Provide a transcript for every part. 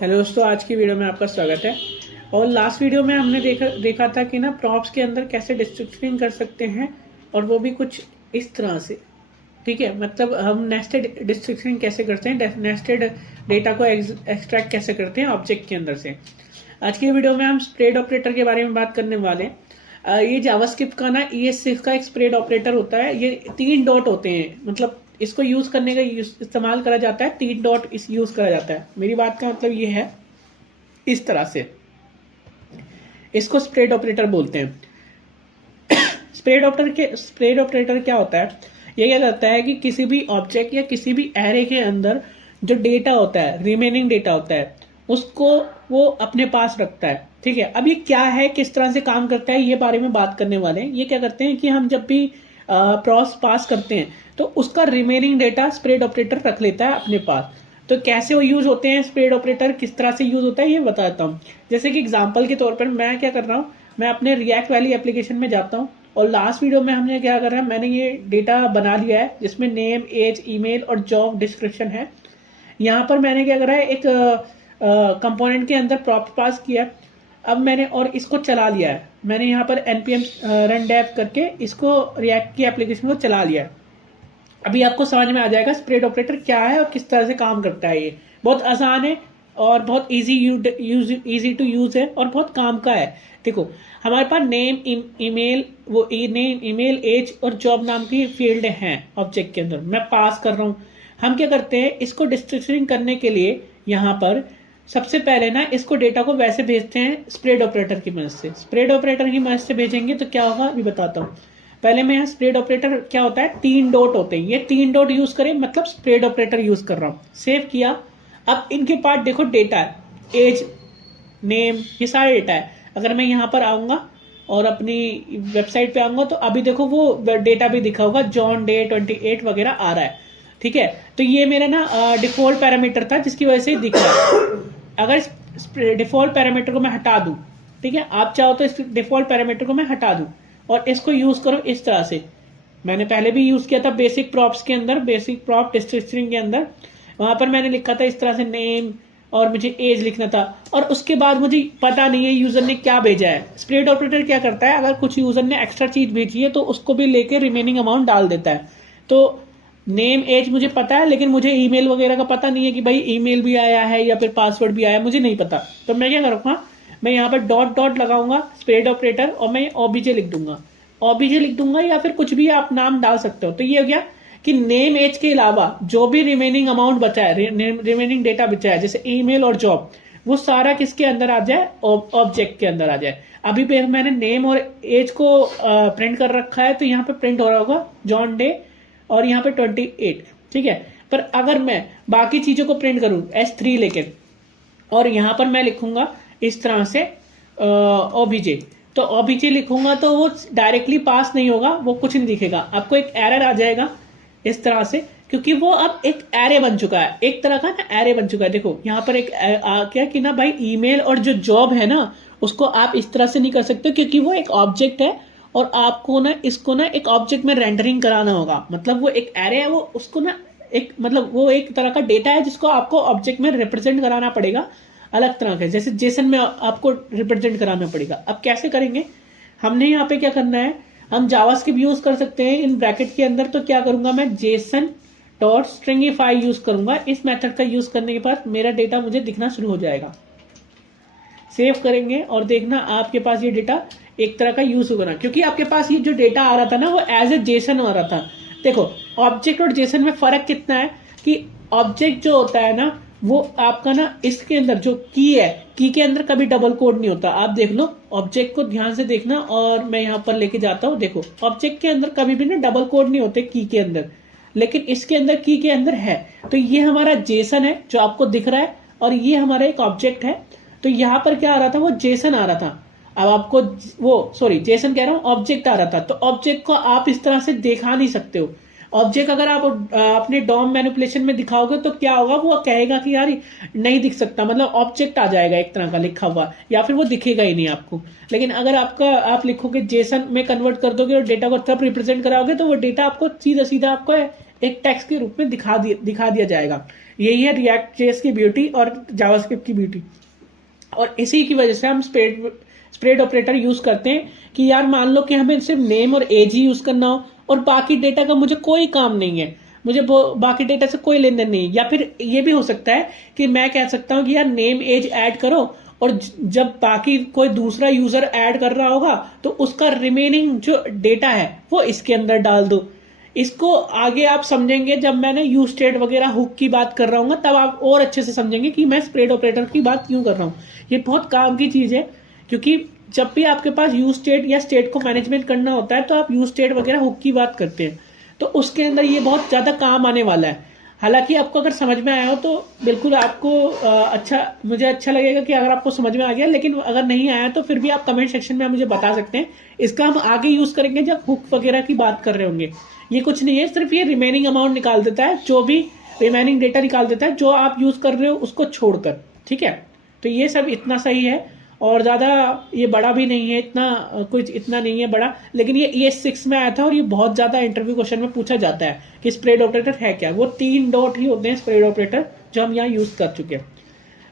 Hello दोस्तों, आज की वीडियो में आपका स्वागत है। और लास्ट वीडियो में हमने देखा था कि ना प्रॉप्स के अंदर कैसे डिस्ट्रक्चरिंग कर सकते हैं, और वो भी कुछ इस तरह से। ठीक है, मतलब हम नेस्टेड डिस्ट्रक्चरिंग कैसे करते हैं, नेस्टेड डेटा को एक्सट्रैक्ट कैसे करते हैं ऑब्जेक्ट के अंदर से। आज की वीडियो में हम स्प्रेड ऑपरेटर के बारे में बात करने वाले हैं। ये जावास्क्रिप्ट का ना ES6 का एक स्प्रेड ऑपरेटर होता है। ये 3 डॉट होते हैं, मतलब इसको यूज करने का इस्तेमाल करा जाता है। 3 डॉट इस यूज करा जाता है। मेरी बात का मतलब ये है, इस तरह से इसको स्प्रेड ऑपरेटर बोलते हैं। स्प्रेड ऑपरेटर क्या होता है? ये क्या करता है कि किसी भी ऑब्जेक्ट या किसी भी एरे के अंदर जो डेटा होता है, रिमेनिंग डेटा होता है, उसको वो अपने पास रखता है। ठीक है, अब ये क्या है, किस तरह से काम करता है, ये बारे में बात करने वाले हैं। ये क्या करते हैं कि हम जब भी प्रोसेस पास करते हैं तो उसका रिमेनिंग डेटा स्प्रेड ऑपरेटर रख लेता है अपने पास। तो कैसे वो यूज होते हैं स्प्रेड ऑपरेटर, किस तरह से यूज होता है, ये बताता हूँ। जैसे कि एग्जांपल के तौर पर मैं क्या कर रहा हूँ, मैं अपने रिएक्ट वैली एप्लीकेशन में जाता हूँ, और लास्ट वीडियो में हमने क्या कर रहा है, मैंने ये डेटा बना लिया है जिसमें नेम, एज, ईमेल और जॉब डिस्क्रिप्शन है। यहाँ पर मैंने क्या करा है, एक कंपोनेंट के अंदर प्रॉप्ट पास किया। अब मैंने और इसको चला लिया है। मैंने यहाँ पर npm run dev करके इसको रिएक्ट की एप्लीकेशन को चला लिया है। अभी आपको समझ में आ जाएगा स्प्रेड ऑपरेटर क्या है और किस तरह से काम करता है। ये बहुत आसान है और बहुत इजी टू यूज है और बहुत काम का है। देखो, हमारे पास नेम, ईमेल, वो नेम, ईमेल, एज और जॉब नाम की फील्ड हैं ऑब्जेक्ट के अंदर। मैं पास कर रहा हूँ। हम क्या करते हैं, इसको डिस्ट्रक्चरिंग करने के लिए यहाँ पर सबसे पहले ना इसको डेटा को वैसे भेजते हैं स्प्रेड ऑपरेटर की मदद से। स्प्रेड ऑपरेटर की मदद से भेजेंगे तो क्या होगा अभी बताता हूँ। पहले मैं यहाँ स्प्रेड ऑपरेटर क्या होता है, 3 डॉट होते हैं। ये 3 डॉट यूज करें, मतलब स्प्रेड ऑपरेटर यूज कर रहा हूँ। सेव किया। अब इनके पार्ट देखो, डेटा है, एज, नेम, ये सारे डेटा है। अगर मैं यहाँ पर आऊंगा और अपनी वेबसाइट पे आऊंगा तो अभी देखो वो डेटा भी दिखा होगा, जॉन डे 28 वगैरह आ रहा है। ठीक है, तो ये मेरा ना डिफॉल्ट पैरामीटर था जिसकी वजह से दिख रहा है। अगर डिफॉल्ट पैरामीटर को मैं हटा दूं, ठीक है, आप चाहो तो इस डिफॉल्ट पैरामीटर को मैं हटा दूं और इसको यूज करो इस तरह से। मैंने पहले भी यूज किया था बेसिक प्रॉप्स के अंदर, बेसिक प्रॉप डिस्ट्रक्चरिंग के अंदर। वहां पर मैंने लिखा था इस तरह से नेम, और मुझे एज लिखना था, और उसके बाद मुझे पता नहीं है यूजर ने क्या भेजा है। स्प्रेड ऑपरेटर क्या करता है, अगर कुछ यूजर ने एक्स्ट्रा चीज भेजी है तो उसको भी लेके रिमेनिंग अमाउंट डाल देता है। तो नेम, एज मुझे पता है, लेकिन मुझे ईमेल वगैरह का पता नहीं है कि भाई ईमेल भी आया है या फिर पासवर्ड भी आया है, मुझे नहीं पता। तो मैं क्या करूँगा, मैं यहाँ पर डॉट डॉट लगाऊंगा स्प्रेड ऑपरेटर, और मैं ओबीजे लिख दूंगा। ओबीजे लिख दूंगा या फिर कुछ भी आप नाम डाल सकते हो। तो ये हो गया कि नेम, एज के अलावा जो भी रिमेनिंग अमाउंट बचा है, रिमेनिंग डेटा बचा है, जैसे ईमेल और जॉब, वो सारा किसके अंदर आ जाए, ऑब्जेक्ट के अंदर आ जाए। अभी पे मैंने नेम और एज को प्रिंट कर रखा है, तो यहाँ पे प्रिंट हो रहा होगा जॉन डे और यहाँ पे 28। ठीक है, पर अगर मैं बाकी चीजों को प्रिंट करूं S3 लेके, और यहाँ पर मैं लिखूंगा इस तरह से ओबीजे, तो ओबीजे लिखूंगा तो वो डायरेक्टली पास नहीं होगा, वो कुछ नहीं दिखेगा, आपको एक एरर आ जाएगा इस तरह से, क्योंकि वो अब एक एरे बन चुका है, एक तरह का ना एरे बन चुका है। देखो यहाँ पर एक आ गया कि ना भाई ईमेल और जो जॉब है ना, उसको आप इस तरह से नहीं कर सकते क्योंकि वो एक ऑब्जेक्ट है, और आपको ना इसको ना एक ऑब्जेक्ट में रेंडरिंग कराना होगा। मतलब वो एक एरे है, वो उसको ना एक, मतलब वो एक तरह का डेटा है जिसको आपको ऑब्जेक्ट में रिप्रेजेंट कराना पड़ेगा, अलग तरह के, जैसे जेसन में आपको रिप्रेजेंट कराना पड़ेगा। अब कैसे करेंगे, हमने यहाँ पे क्या करना है, हम जावास्क्रिप्ट यूज कर सकते हैं इन ब्रैकेट के अंदर। तो क्या करूंगा मैं, जेसन डॉट स्ट्रिंगिफाई यूज करूंगा। इस मेथड का यूज करने के बाद मेरा डेटा मुझे दिखना शुरू हो जाएगा। सेव करेंगे और देखना आपके पास ये डेटा एक तरह का यूज होगा ना, क्योंकि आपके पास ये जो डेटा आ रहा था ना, वो एज ए जेसन आ रहा था। देखो, ऑब्जेक्ट और जेसन में फर्क कितना है कि ऑब्जेक्ट जो होता है ना, वो आपका ना इसके अंदर जो की है, की के अंदर कभी डबल कोड नहीं होता। आप देख लो, ऑब्जेक्ट को ध्यान से देखना, और मैं यहाँ पर लेके जाता हूँ। देखो, ऑब्जेक्ट के अंदर कभी भी ना डबल कोड नहीं होते की के अंदर, लेकिन इसके अंदर की के अंदर है। तो ये हमारा जेसन है जो आपको दिख रहा है, और ये हमारा एक ऑब्जेक्ट है। तो यहाँ पर क्या आ रहा था, वो जेसन आ रहा था। अब आपको वो, सॉरी जेसन कह रहा हूं, ऑब्जेक्ट आ रहा था। तो ऑब्जेक्ट को आप इस तरह से दिखा नहीं सकते हो। ऑब्जेक्ट अगर आप अपने डॉम मैनिपुलेशन में दिखाओगे तो क्या होगा, वो कहेगा कि यार नहीं दिख सकता, मतलब ऑब्जेक्ट आ जाएगा एक तरह का लिखा हुआ, या फिर वो दिखेगा ही नहीं आपको। लेकिन अगर आप लिखोगे जेसन में कन्वर्ट कर दोगे और डेटा को तब रिप्रेजेंट कराओगे, तो वो डेटा आपको सीधा सीधा आपको एक टेक्स्ट के रूप में दिखा दिया जाएगा। यही है रिएक्ट जेएस की ब्यूटी और जावास्क्रिप्ट की ब्यूटी। और इसी की वजह से हम स्प्रेड ऑपरेटर यूज करते हैं कि यार मान लो कि हमें सिर्फ नेम और एज ही यूज करना हो और बाकी डेटा का मुझे कोई काम नहीं है, मुझे बाकी डेटा से कोई लेन देन नहीं है। या फिर ये भी हो सकता है कि मैं कह सकता हूं कि यार नेम एज ऐड करो और जब बाकी कोई दूसरा यूजर ऐड कर रहा होगा तो उसका रिमेनिंग जो डेटा है वो इसके अंदर डाल दो। इसको आगे आप समझेंगे जब मैंने यूज स्टेट वगैरह हुक की बात कर रहा हूँ, तब आप और अच्छे से समझेंगे कि मैं स्प्रेड ऑपरेटर की बात क्यों कर रहा हूँ। ये बहुत काम की चीज है, क्योंकि जब भी आपके पास यूज स्टेट या स्टेट को मैनेजमेंट करना होता है तो आप यूज स्टेट वगैरह हुक की बात करते हैं, तो उसके अंदर ये बहुत ज्यादा काम आने वाला है। हालांकि आपको अगर समझ में आया हो तो बिल्कुल आपको मुझे अच्छा लगेगा कि अगर आपको समझ में आ गया, लेकिन अगर नहीं आया तो फिर भी आप कमेंट सेक्शन में मुझे बता सकते हैं। इसका हम आगे यूज करेंगे जब हुक वगैरह की बात कर रहे होंगे। ये कुछ नहीं है, सिर्फ ये रिमेनिंग अमाउंट निकाल देता है, जो भी रिमेनिंग डेटा निकाल देता है जो आप यूज कर रहे हो उसको छोड़कर। ठीक है, तो ये सब इतना सही है और ज्यादा ये बड़ा भी नहीं है, इतना कुछ इतना नहीं है बड़ा, लेकिन ये 6 में आया था और ये बहुत ज्यादा इंटरव्यू क्वेश्चन में पूछा जाता है कि स्प्रेड ऑपरेटर है क्या। वो 3 डॉट ही होते हैं स्प्रेड ऑपरेटर जो हम यहाँ यूज कर चुके हैं।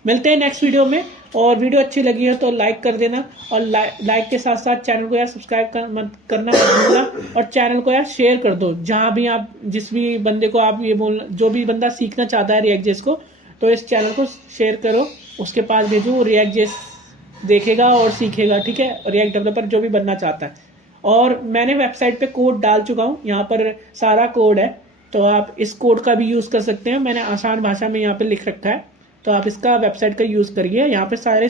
मिलते हैं नेक्स्ट वीडियो में, और वीडियो अच्छी लगी हो तो लाइक कर देना, और लाइक के साथ साथ चैनल को यार सब्सक्राइब करना मत भूलना, और चैनल को यार शेयर कर दो जहां भी आप, जिस भी बंदे को आप ये बोल, जो भी बंदा सीखना चाहता है रिएक्ट जेएस को, तो इस चैनल को शेयर करो, उसके पास भेजो, वो रिएक्ट जेएस देखेगा और सीखेगा। ठीक है, रिएक्ट डेवलपर जो भी बनना चाहता है। और मैंने वेबसाइट पे कोड डाल चुका हूँ, यहाँ पर सारा कोड है, तो आप इस कोड का भी यूज कर सकते हैं। मैंने आसान भाषा में यहाँ पे लिख रखा है, तो आप इसका वेबसाइट का यूज करिए। यहाँ पे सारे